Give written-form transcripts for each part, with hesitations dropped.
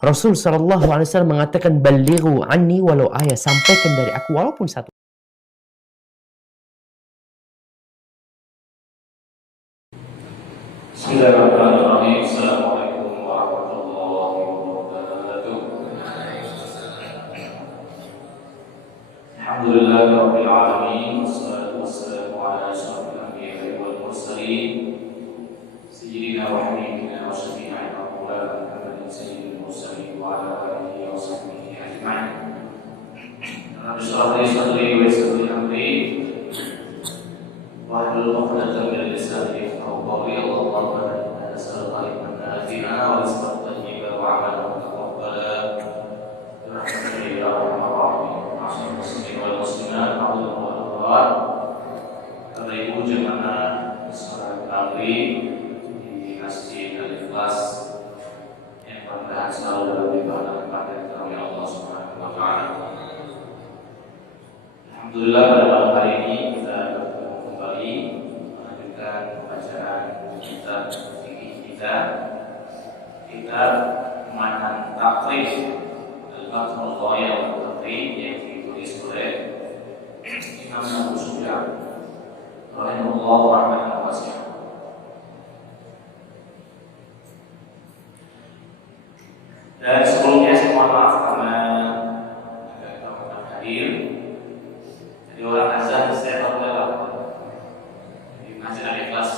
Rasul Shallallahu Alaihi Wasallam mengatakan, balighu anni walau ayat, sampaikan dari aku walaupun satu. Bismillahirrahmanirrahim. Assalamualaikum warahmatullahi wabarakatuh. Alhamdulillahirabbil alamin, wassalatu wassalamu ala asyrofil anbiya'i wal mursalin, sayyidina wa habibina wa syafi'ina maulana Muhammadin sayyidil mursalin wa ala alihi wa sahbihi ajma'in. Rabbi shrah li sadri wa yassir li amri wahlul 'uqdatam min lisani yafqahu qawli. Allahumma inna nas'aluka ilman nafi'an wa rizqan thayyiban wa 'amalan mutaqabbala bi rahmatika ya arhamar rahimin. Ma'asyiral muslimin wal muslimat, Bapak Ibu jemaah salat maghrib di Masjid Al-Ikhlas yang bertahan selalu dalam ibadah kepada Allah Subhanahu wa taala. Alhamdulillah, pada malam hari ini kita bertemu kembali melanjutkan pembacaan kitab fikih kita Matan Taqrib Al-Matnul Ghaya wal Taqrib yang ditulis oleh Imam Abu Sufyan rahimahullah rahmatan wasi'ah. Dan sebelumnya saya mohon maaf karena agak hadir. Jadi orang azan saya baru lewat di Masjid Al-Ikhlas,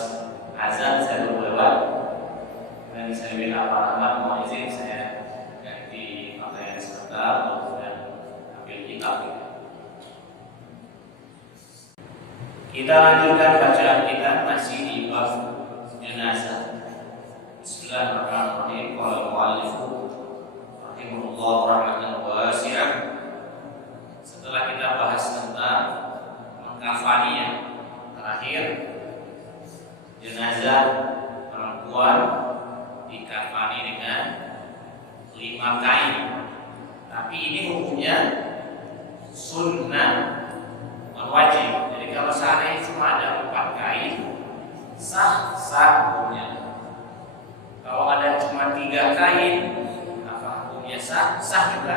azan saya baru lewat. Dan saya minta Pak Ahmad mohon izin saya ganti pakaian sebentar, kemudian ambil kitab. Kita lanjutkan bacaan kita masih di bab jenazah. Bismillahirrahmanirrahim. Qala al-mu'allif rahimahullah rahmatan wasi'ah. Setelah kita bahas tentang mengkafani yang terakhir, jenazah perempuan dikafani dengan 5 kain. Tapi ini hukumnya sunnah, bukan wajib. Jadi kalau seandainya cuma ada 4 kain, sah hukumnya. Kalau ada cuma 3 kain, apa hukumnya sah juga.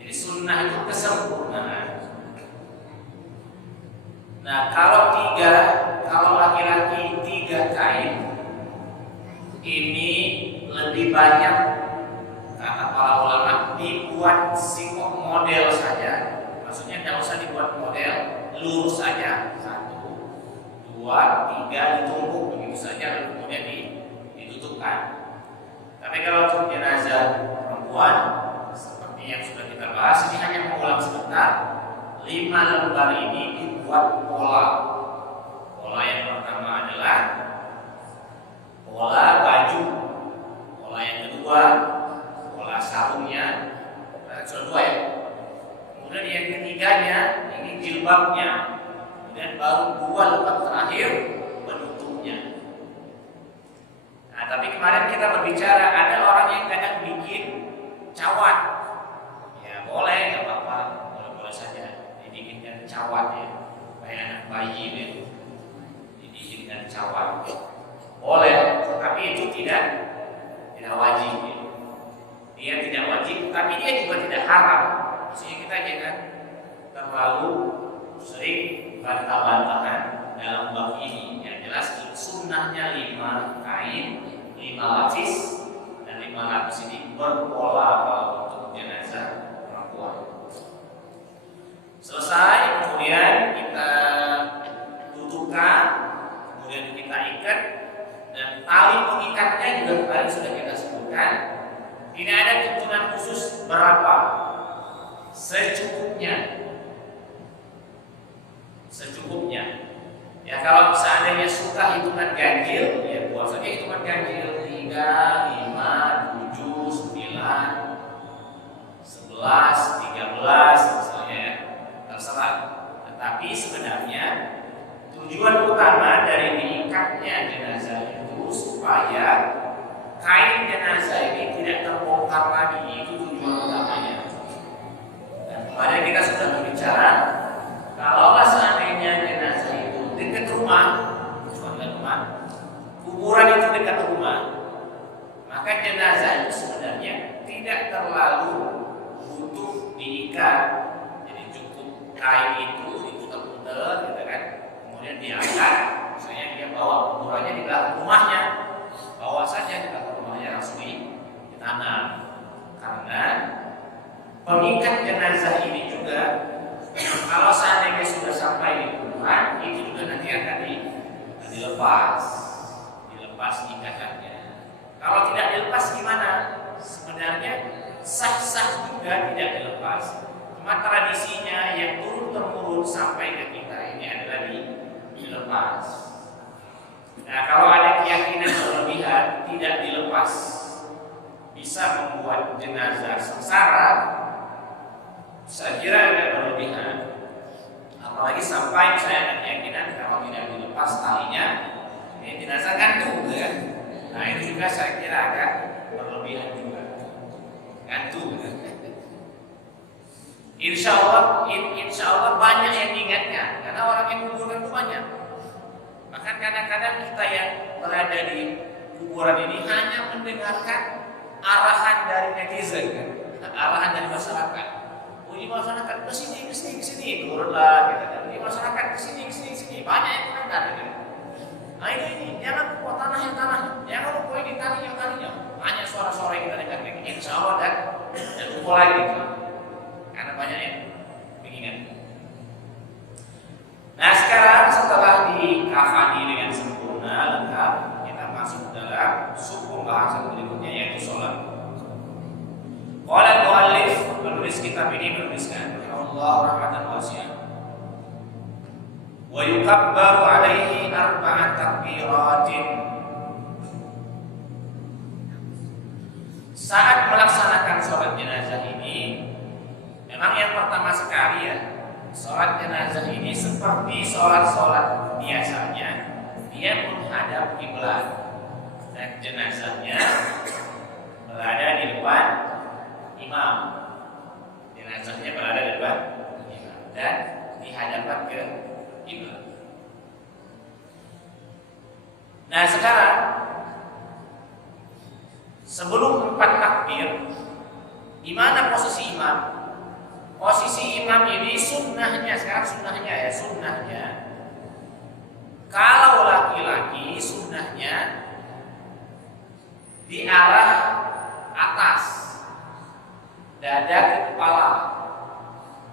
Jadi sunnah itu kesempurnaan. Nah, kalau laki-laki 3 kain, ini lebih banyak kata para ulama dibuat singkong model saja. Maksudnya tidak usah dibuat model, lurus saja, 1, 2, 3 ditumpuk begitu saja, kemudian ditutupkan. Tapi kalau untuk jenazah perempuan, seperti yang sudah kita bahas, ini hanya mengulang sebentar. 5 lembar ini dibuat pola. Pola yang pertama adalah pola baju. Pola yang kedua pola sarungnya. Contoh ya. Kemudian yang ketiganya ini jilbabnya. Kemudian baru 2 lembar terakhir penutupnya. Nah, tapi kemarin kita berbicara ada orang yang kadang bikin cawat. Ya boleh, nggak apa-apa, boleh saja dibikinkan cawat ya, kayak anak bayi itu dibikinkan cawat. Boleh, tapi itu tidak wajib ya. Dia tidak wajib, tapi dia juga tidak haram. Maksudnya kita jangan terlalu sering bantah-bantahan dalam bab ini. Yang jelas sunnahnya 5 kain, 5 lapis, dan 5 lapis ini berpola kalau untuk jenazah perempuan. Selesai, kemudian kita tutupkan, kemudian kita ikat, dan tali pengikatnya juga kemarin sudah kita sebutkan. Ini ada tuntunan khusus berapa? Secukupnya. Ya kalau seandainya suka hitungan ganjil, ya buat saja hitungan ganjil 3, 5, 7, 9, 11, 13 misalnya ya, terserah. Tetapi sebenarnya tujuan utama dari diikatnya jenazah itu supaya kain jenazah ini tidak terbongkar lagi, itu tujuan utamanya. Dan kemarin kita sudah berbicara, kalau seandainya jenazah itu dekat rumah, kuburan itu dekat rumah, Maka jenazah itu sebenarnya tidak terlalu butuh diikat. Jadi cukup kain itu diputar-putar gitu kan, kemudian diangkat, misalnya dia bawa kuburannya di belakang rumahnya, bawa saja di belakang rumahnya langsung ditanam. Karena pengikat jenazah ini juga kalau seandainya sudah sampai di kuburan, itu juga nanti akan dilepas ikatannya. Kalau tidak dilepas gimana? Sebenarnya sah-sah juga tidak dilepas. Cuma tradisinya yang turun temurun sampai ke kita ini adalah dilepas. Nah, kalau ada keyakinan berlebihan tidak dilepas bisa membuat jenazah sengsara, saya kira agak berlebihan. Apalagi sampai saya ada keyakinan kalau tidak dilepas talinya, ini jenazah gantung, kan? Nah, itu juga saya kira agak berlebihan juga. Gantung. Insya Allah banyak yang ingatnya, karena orang yang kuburan itu banyak. Bahkan kadang-kadang kita yang berada di kuburan ini hanya mendengarkan arahan dari netizen, kan? Arahan dari masyarakat. Ini masyarakat ke sini, turunlah kita kan. Ini masyarakat ke sini, banyak yang komentar gitu. Nah ini jangan lupa tanahnya, jangan lupa ini talinya. Banyak suara-suara yang kita dengar. Insya Allah dan lupa lagi, karena banyak yang mengingat. Nah sekarang setelah dikafani dengan sempurna lengkap, kita masuk dalam sub pembahasan berikutnya yaitu sholat. Qala al-muallif, penulis kitab ini menuliskan, Allah rahmatan wasi'ah. Wa yukabbaru alaihi arba'at takbiratin. Saat melaksanakan sholat jenazah ini, memang yang pertama sekali ya, sholat jenazah ini seperti sholat-sholat biasanya, dia menghadap kiblat dan jenazahnya berada di depan imam. Jenazahnya berada di depan imam dan dihadapkan ke kiblat. Nah sekarang sebelum 4 takbir, di mana posisi imam? Posisi imam ini sunnahnya, sekarang sunnahnya kalau laki-laki sunnahnya di arah atas, dada ke kepala,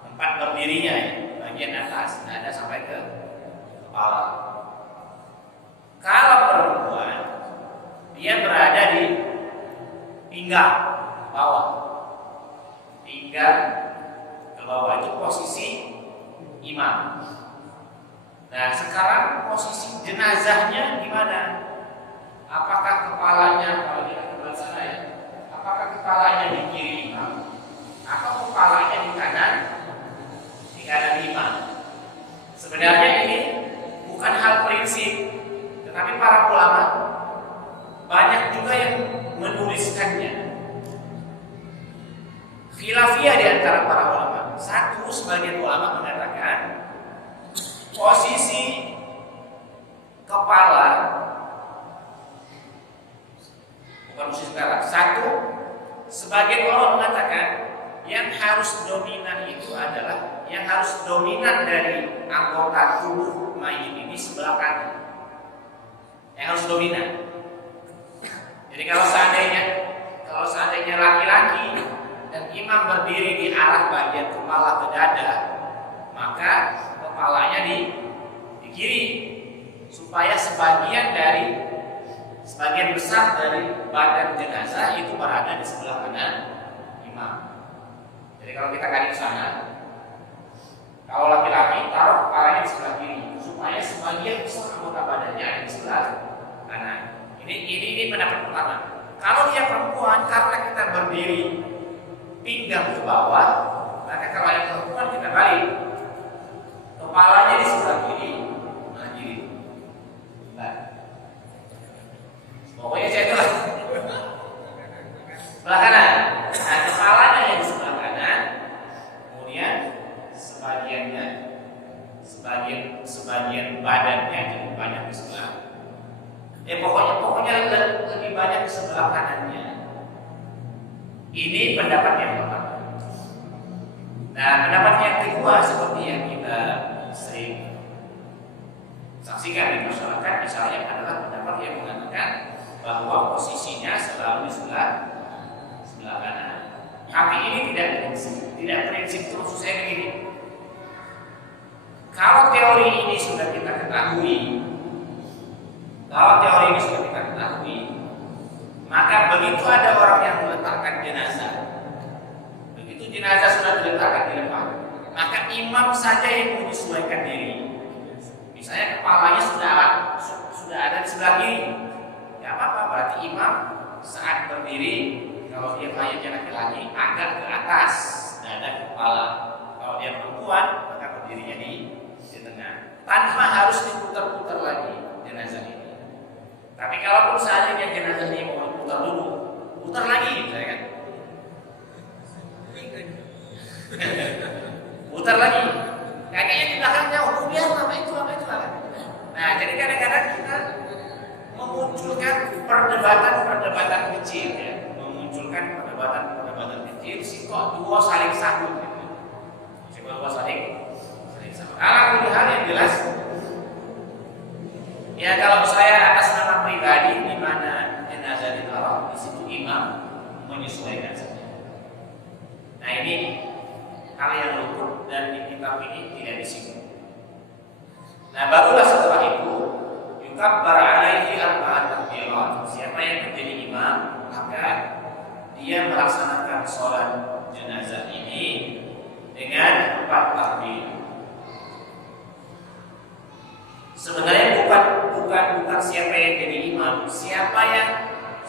tempat berdirinya ya, bagian atas, dada sampai ke kepala. Kalau perempuan, dia berada di pinggang bawah, pinggang ke bawah, itu posisi imam. Nah sekarang posisi jenazahnya gimana? Apakah kepalanya, kalau kita ke sana ya, apakah kepalanya di kiri imam atau kepalanya di kanan imam? Sebenarnya ini bukan hal prinsip, tetapi para ulama banyak juga yang menuliskannya. Khilafiyah di antara para ulama. Satu, sebagian ulama mengatakan posisi kepala, bukan posisi kepala. Satu, sebagian ulama mengatakan yang harus dominan itu adalah, yang harus dominan dari anggota tubuh mayit ini sebelah kanan. Yang harus dominan. Jadi kalau seandainya laki-laki dan imam berdiri di arah bagian kepala ke dada, maka kepalanya di kiri, supaya sebagian besar dari badan jenazah itu berada di sebelah kanan imam. Jadi kalau kita kaji ke sana, kalau laki-laki taruh kepalanya di sebelah kiri, supaya sebagian besar anggota badannya ada di sebelah kanan. Ini pendapat pertama. Kalau dia perempuan, karena kita berdiri pinggang ke bawah, maka kalau yang perempuan kita balik, kepalanya di sebelah kiri, nah, pokoknya saya itu sebelah kanan. Nah, kepalanya yang di sebelah kanan, kemudian sebagian badannya jadi banyak di sebelah. Pokoknya lebih lebih banyak ke sebelah kanannya. Ini pendapat yang pertama. Nah, pendapat yang kedua seperti yang kita sering saksikan di masyarakat misalnya adalah pendapat yang mengatakan bahwa posisinya selalu di sebelah kanan. Tapi ini tidak prinsip terus. Saya begini. Kalau teori ini sudah kita ketahui, maka begitu ada orang yang meletakkan jenazah, begitu jenazah sudah diletakkan di depan, maka imam saja yang menyesuaikan diri. Misalnya kepalanya sudah ada di sebelah kiri, ya apa-apa, berarti imam saat berdiri, kalau dia mayatnya laki-laki agak ke atas dada kepala, kalau dia perempuan maka berdirinya di tengah, tanpa harus diputar-putar lagi jenazah ini. Tapi kalaupun seandainya jenazah ini mau diputar dulu, putar lagi, saya kan, putar lagi, kakinya di belakang jauh, biar lama itu. Nah, jadi kadang-kadang kita memunculkan perdebatan kecil, ya, memunculkan perdebatan kecil, si kok dua saling sambut, gitu. saling sambut. Alhamdulillah yang jelas. Ya kalau saya atas nama pribadi di mana jenazah ditaruh, di situ imam menyesuaikan saja. Nah ini hal yang luput dan di kitab ini tidak disinggung. Nah barulah setelah itu yukabbar alaihi arba'at takbirat. Siapa yang menjadi imam maka dia melaksanakan sholat jenazah ini dengan 4 takbir. Sebenarnya bukan siapa yang jadi imam, siapa yang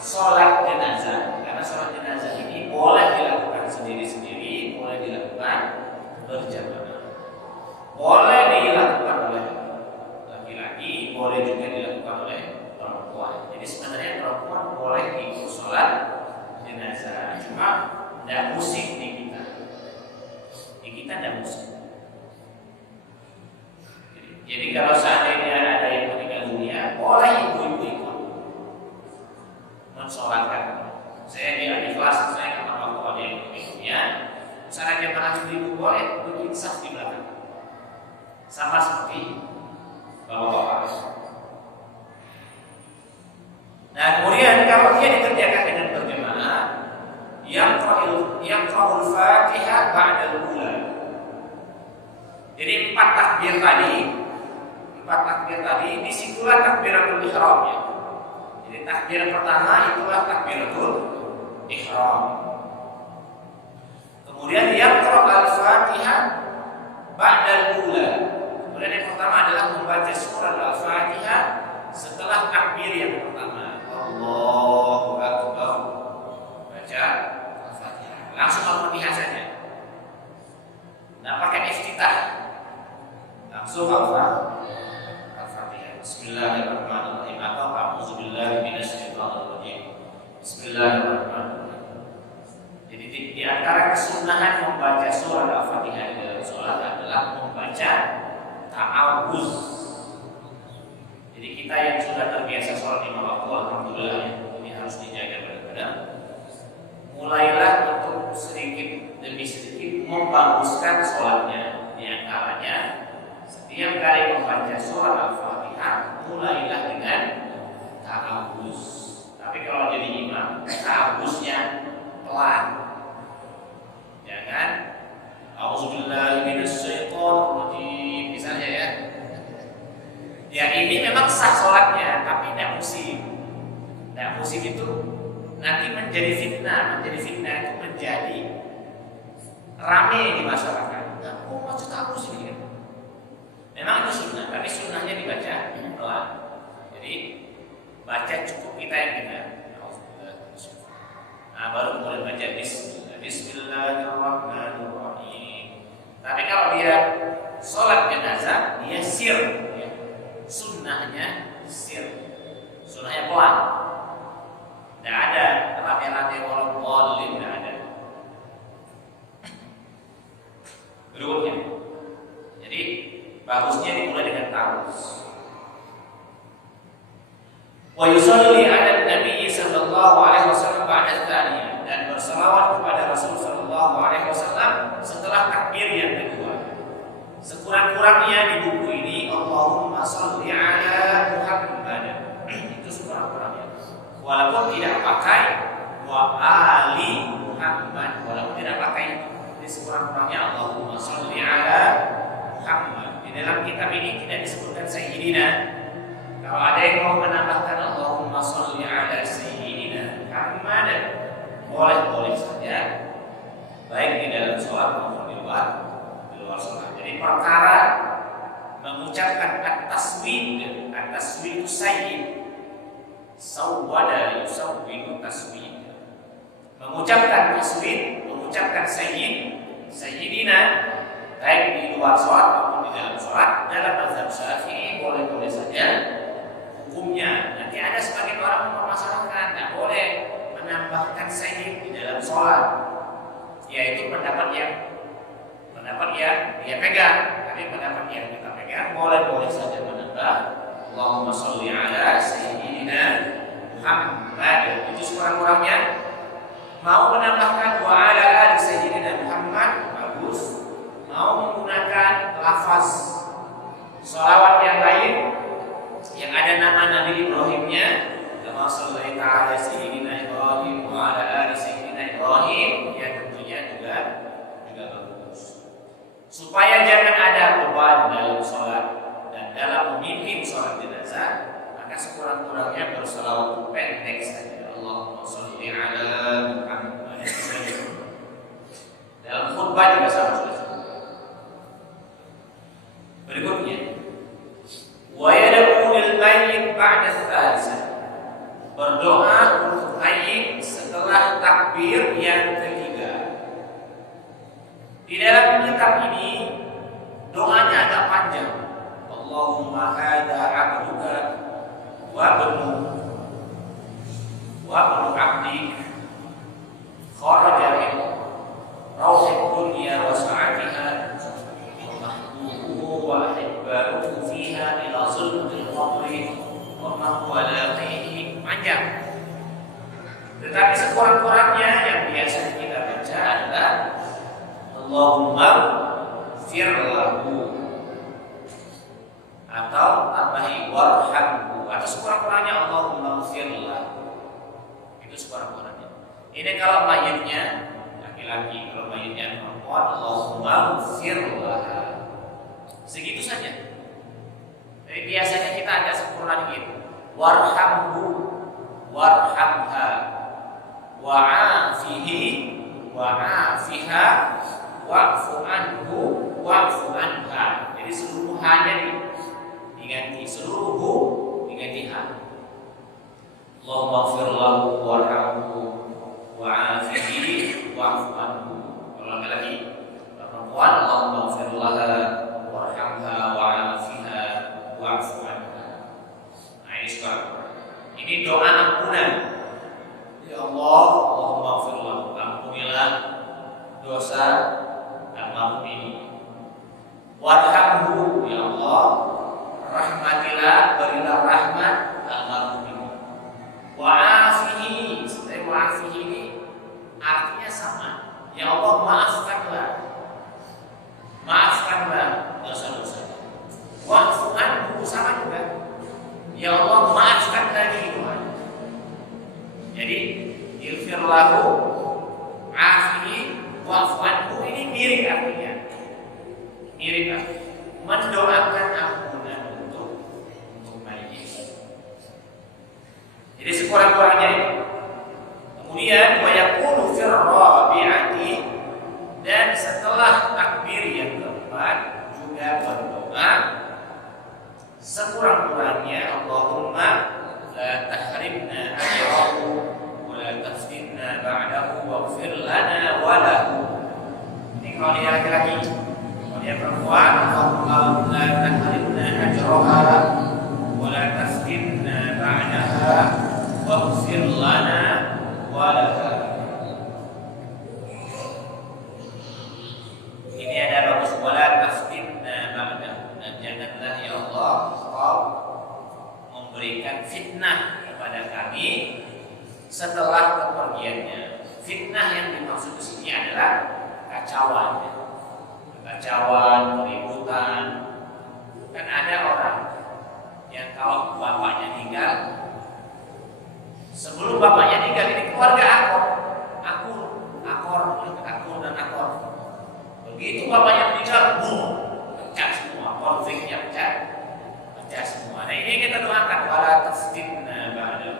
sholat jenazah. Karena sholat jenazah ini boleh dilakukan sendiri-sendiri, boleh dilakukan berjamaah, boleh dilakukan oleh laki-laki, boleh juga dilakukan oleh perempuan. Jadi sebenarnya perempuan boleh ikut sholat jenazah, cuma tidak musik di kita. Di kita tidak musik. Jadi kalau seandainya ada yang meninggal dunia, boleh ibu-ibu ikut mensolatkan. Saya di kelas, saya kemarin waktu ada yang meninggal dunia, misalnya jemaah ibu boleh berinsaf di belakang, sama seperti bapak-bapak. Nah kemudian kalau dia dikerjakan dengan berjamaah, yang qira'ul Fatihah ba'dal ula. Jadi 4 takbir tadi disitulah takbiratul ihram ya. Jadi takbir pertama itulah takbiratul ihram. Kemudian yang al-Fatihah ba'dal ula. Kemudian yang pertama adalah membaca surah al-Fatihah setelah takbir yang pertama. Allahu akbar. Baca al-Fatihah. Langsung al-Fatihah saja. Nah, pakai iftitah. Langsung al-Fatihah. Bismillahirrahmanirrahim atau a'udzubillahi minasyaitonir rajim. Bismillahirrahmanirrahim. Jadi di antara kesunahan membaca surah Al-Fatihah di dalam sholat adalah membaca ta'awuz. Jadi kita yang sudah terbiasa sholat 5 waktu, alhamdulillah ini harus dijaga benar-benar. Mulailah untuk sedikit demi sedikit membaguskan sholatnya. Di antaranya setiap kali membaca surah Al-Fatihah mulailah dengan ta'awuz. Tapi kalau jadi imam, ta'awuznya pelan. Jangan a'udzubillahi minasyaitonir rajim misalnya ya. Ya ini memang sah sholatnya, tapi tidak musik. Tidak musik itu nanti menjadi fitnah itu menjadi rame di masyarakat. Oh macam ta'awuz ini kan. Memang itu sunnah, tapi sunnahnya dibaca pelan. Jadi baca cukup kita yang benar. Nah baru kemudian baca Bismillahirrahmanirrahim. Tapi kalau dia sholat jenazah, dia sir, ya. Sunnahnya sir, sunnahnya pelan. Tidak ada rame-rame orang boleh, tidak ada. Berikutnya, jadi bagusnya dimulai dengan ta'awuz. Wa yusalli 'ala Nabi sallallahu alaihi wasallam ba'da tsaniyah, dan berselawat kepada Rasul sallallahu alaihi wasallam setelah takbir yang kedua. Sekurang-kurangnya di buku ini Allahumma shalli ala Muhammad. Itu sekurang-kurangnya. Walaupun tidak pakai wa ali Muhammad, walaupun tidak pakai ini sekurang-kurangnya Allahumma shalli ala Muhammad. Di dalam kitab ini tidak disebutkan sayyidina. Kalau ada yang mau menambahkan Allahumma shalli ala sayyidina Muhammad, boleh-boleh saja, baik di dalam sholat maupun di luar sholat. Jadi perkara mengucapkan at-taswid itu sayyid, sawwada yusawwidu taswid. Mengucapkan taswid, mengucapkan sayyidina, baik di luar sholat maupun di dalam sholat, dalam mazhab Syafi'i boleh-boleh saja hukumnya. Nanti ada sebagian orang mempermasalahkan tidak boleh menambahkan sayyid di dalam sholat, yaitu pendapat yang dia pegang. Tapi pendapat yang kita pegang boleh-boleh saja menambah Allahumma sholli ala sayyidina Muhammad. Itu sekurang-kurangnya. Mau menambahkan wa ala ali sayyidina Muhammad, bagus. Mau menggunakan lafaz sholawat yang lain yang ada nama Nabi Ibrahimnya, kama shallaita ala sayyidina Ibrahim wa ala ali sayyidina Ibrahim, ya tentunya juga bagus. Supaya jangan ada beban dalam sholat dan dalam memimpin sholat jenazah, maka sekurang-kurangnya berselawat pendek saja. Allahumma sholli ala Muhammad. Dalam khutbah juga sama sudah. Berikutnya, wa yad'u lil mayyit ba'da tsalisah. Berdoa untuk mayit setelah takbir yang ketiga. Di dalam kitab ini doanya agak panjang. Allahumma hadza 'abduka wa ibnu 'abdik kharaja min rawhid dunya wa sa'atiha wa mahbubuhu wa ahibbahu fiha ila zulmatil qabri wa ma huwa laqihi. Panjang. Tetapi sekurang-kurangnya yang biasa kita baca adalah Allahumma fir lahu, atau tambahi warhamhu, atau sekurang-kurangnya Allahumma fir lahu. Itu sekurang-kurangnya. Ini kalau mayitnya laki-laki, kalau mayitnya perempuan Allahumma fir laha. Segitu saja. Jadi biasanya kita agak sempurna dikit. Warhamhu, warhamha, wa'afihi, wa'afiha, wa'fu anhu, wa'fu anha. Jadi seluruh hanya diganti, seluruh diganti ha. Allahumma ighfir lahu warhamhu wa'afihi wa'fu anhu. Kalau laki-laki, perempuan Allahumma ighfir laha warhamha wa'afiha wa'fu anha. Nah ini sekarang. Ini doa ampunan. Ya Allah, Allahumma ighfir lahu, ampunilah dosa almarhum ini. Warhamhu, ya Allah, rahmatilah, berilah rahmat almarhum ini. Wa'afihi, sebenarnya wa'afihi ini artinya sama. Ya Allah, maafkanlah dosa-dosa. Wa'fu anhu sama juga. Ya Allah, maafkan lagi Tuhan. Jadi ighfir lahu, afihi, wa'fu anhu ini mirip artinya. Mendoakan ampunan untuk mayit. Jadi sekurang-kurangnya itu. Kemudian wa yakunu fir rabi'ati, dan setelah takbir yang keempat juga berdoa sekurang-kurangnya Allahumma la tahrimna ajrahu wa la taftinna ba'dahu waghfir lana wa lahu. Ini kalau dia laki-laki. Kalau dia perempuan, Allahumma la tahrimna ajraha wa la taftinna ba'daha waghfir lana wa laha. Ini ada bagus, wa la taftinna ba'dahu, dan janganlah ya Allah Kau memberikan fitnah kepada kami setelah kepergiannya. Fitnah yang dimaksud di sini adalah kekacauan, keributan. Kan ada orang yang kalau bapaknya meninggal, sebelum bapaknya meninggal ini keluarga akur dan akor. Begitu bapaknya meninggal, boom, pecah semua, konfliknya pecah semua. Nah ini kita doakan wala tasfitna ba'da.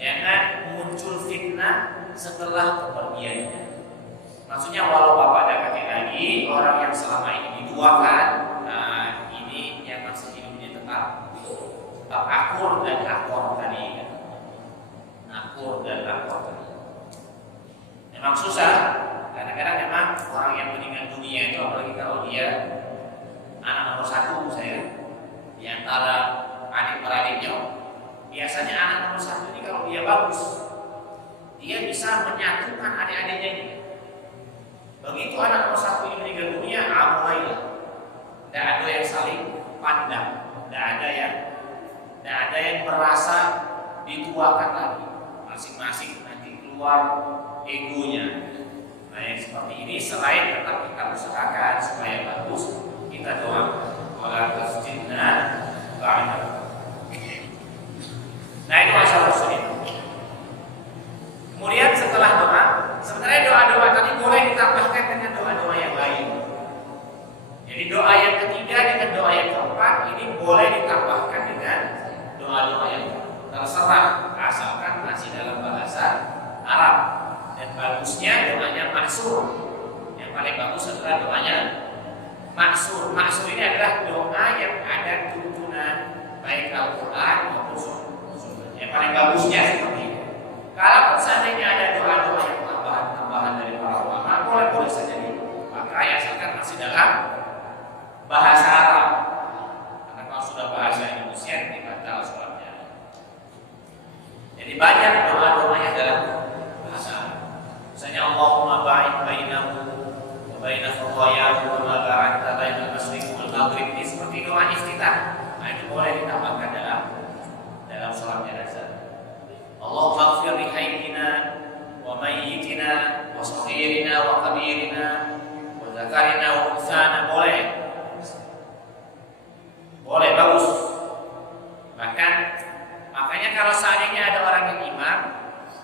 Jangan muncul fitnah setelah kepergiannya. Maksudnya walau bapak dapat lagi orang yang selama ini diduakan, nah ini yang masih hidupnya tetap akur dan akor tadi. Akur dan akor tadi. Memang susah. Kadang-kadang memang orang yang meninggal dunia itu, apalagi kalau dia anak nomor 1 misalnya, di antara adik-beradiknya, biasanya anak nomor 1 ini kalau dia bagus, dia bisa menyatukan adik-adiknya ini. Begitu anak nomor 1 ini meninggal dunia, mulailah. Tidak ada yang saling pandang, tidak ada yang merasa dituakan lagi. Masing-masing nanti keluar egonya. Nah yang seperti ini selain tetap kita usahakan supaya bagus, kita doakan wala tasjidna ba'da. Nah itu masalah sunnah. Kemudian setelah doa, sebenarnya doa-doa tadi boleh ditambahkan dengan doa-doa yang lain. Jadi doa yang ketiga dengan doa yang keempat ini boleh ditambahkan dengan doa-doa yang terserah, asalkan masih dalam bahasa Arab. Dan bagusnya doanya maksur. Yang paling bagus adalah doanya maksur. Maksur ini adalah doa yang ada tuntunan baik Al-Quran maupun Sunnah. Yang paling bagusnya seperti ini. Kalau seandainya ada doa-doa yang tambahan dari para ulama, boleh saja dipakai asalkan masih dalam bahasa Arab. Karena kalau sudah bahasa Indonesia dibatal sholatnya. Jadi banyak doa-doa yang dalam bahasa Arab. Misalnya Allahumma ba'id bainahu wa baina khatayahu wa ma ba'adta bainal masyriqi wal maghrib. Ini seperti doa iftitah. Nah itu boleh ditambahkan dalam sholat jenazah. Allahumma ighfir li hayyina wa mayyitina wa saghirina wa kabirina wa zakarina wa unsana. Boleh bagus. Bahkan makanya kalau seandainya ada orang yang imam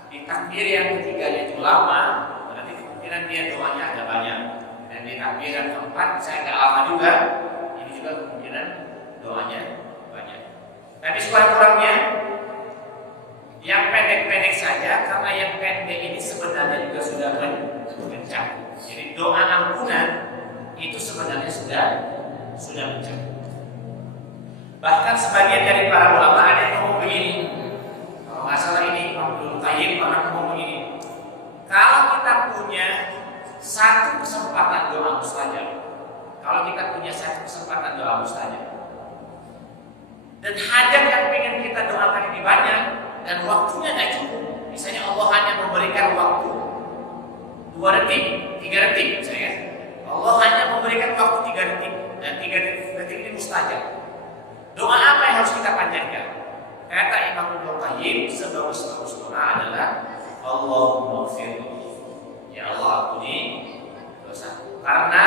di takbir yang ketiganya itu lama, berarti kemungkinan dia doanya agak banyak. Dan di takbir yang keempat saya agak lama juga, ini juga kemungkinan doanya banyak. Tapi sekurang-kurangnya yang pendek-pendek saja, karena yang pendek ini sebenarnya juga sudah mencakup. Jadi doa ampunan itu sebenarnya sudah mencakup. Bahkan sebagian dari para ulama ada yang ngomong begini. Kalau masalah ini Imam Ibnu Qayyim pernah ngomong begini. Kalau kita punya satu kesempatan doa mustajab, dan hajat yang ingin kita doakan ini banyak dan waktunya tidak cukup. Misalnya Allah hanya memberikan waktu 2 detik, 3 detik misalnya. Allah hanya memberikan waktu 3 detik dan 3 detik ini mustajab. Doa apa yang harus kita panjatkan? Kata Imam Ibnu Qayyim, sebagus-bagus doa adalah Allahumma ighfirli. Ya Allah ampuni dosa. Karena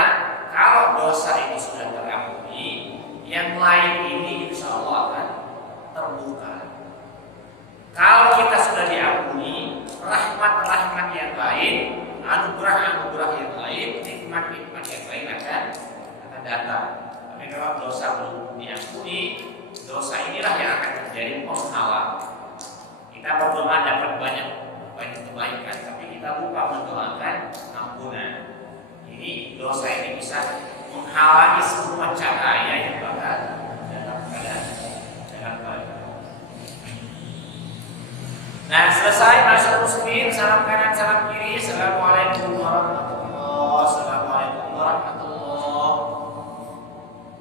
kalau dosa ini sudah terampuni, yang lain ini insya Allah akan terbuka. Kalau kita sudah diampuni, rahmat-rahmat yang lain, anugerah-anugerah yang lain, nikmat-nikmat yang lain akan datang. Tapi kalau dosa belum diampuni, dosa inilah yang akan menjadi penghalang. Kita berdoa dapat banyak kebaikan, tapi kita lupa mendoakan ampunan. Ini dosa ini bisa menghalangi semua cahaya yang bakal datang pada baik. Nah, selesai masyarakat muslimin, salam kanan, salam kiri. Assalamualaikum warahmatullahi wabarakatuh.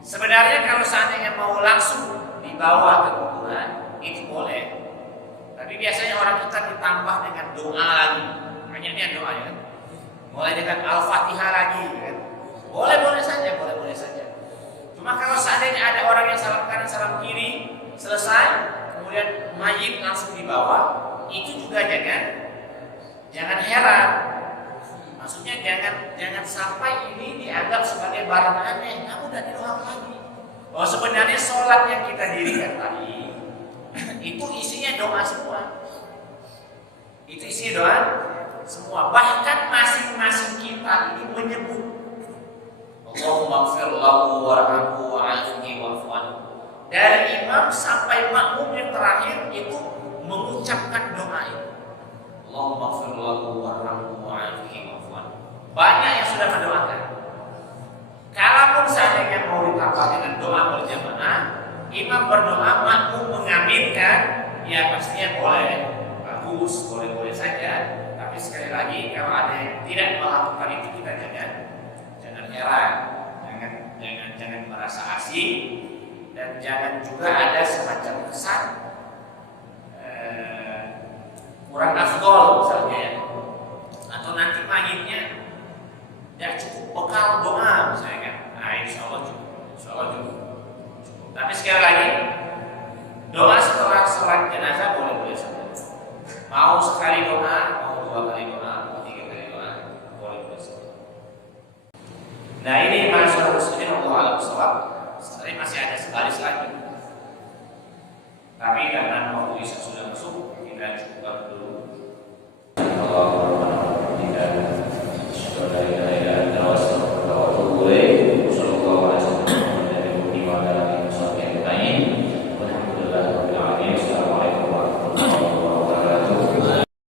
Sebenarnya kalau seandainya mau langsung dibawa ke kuburan itu boleh. Tapi biasanya orang kita ditambah dengan doa lagi. Banyaknya doa ya. Mulai dengan Al-Fatihah lagi kan. Boleh saja. Cuma kalau seandainya ada orang yang salam kanan, salam kiri, selesai, kemudian mayit langsung dibawa, itu juga jangan heran. Maksudnya jangan sampai ini dianggap sebagai barang aneh. Kamu udah didoakan lagi. Oh, sebenarnya sholat yang kita dirikan tadi itu isinya doa semua. Itu isinya doa semua. Bahkan masing-masing kita ini menyebut Allahumma ighfir lahu warhamhu wa'afihi wa'fu anhu. Dari imam sampai makmum yang terakhir itu mengucapkan doa itu. Allahumma ighfir lahu warhamhu wa'afihi wa'fu anhu. Banyak yang sudah mendoakan. Kalaupun seandainya mau ditambah dengan doa berjamaah, imam berdoa, makmum mengaminkan, ya pastinya boleh, bagus, boleh-boleh saja. Tapi sekali lagi, kalau ada yang tidak melakukan itu, kita jangan heran, jangan merasa asing, dan jangan juga ada semacam kesan kurang afdol misalnya ya. Atau nanti mayitnya tidak cukup bekal doa misalnya kan. Nah, insya Allah cukup. Tapi sekali lagi, doa setelah sholat jenazah boleh saja. Mau sekali doa, mau 2 kali doa, mau 3 kali doa, boleh saja. Nah, ini masalah muslimin Allah alam sholat. Sebenarnya masih ada sebaris lagi. Tapi karena waktu isya sudah masuk, kita cukupkan dulu.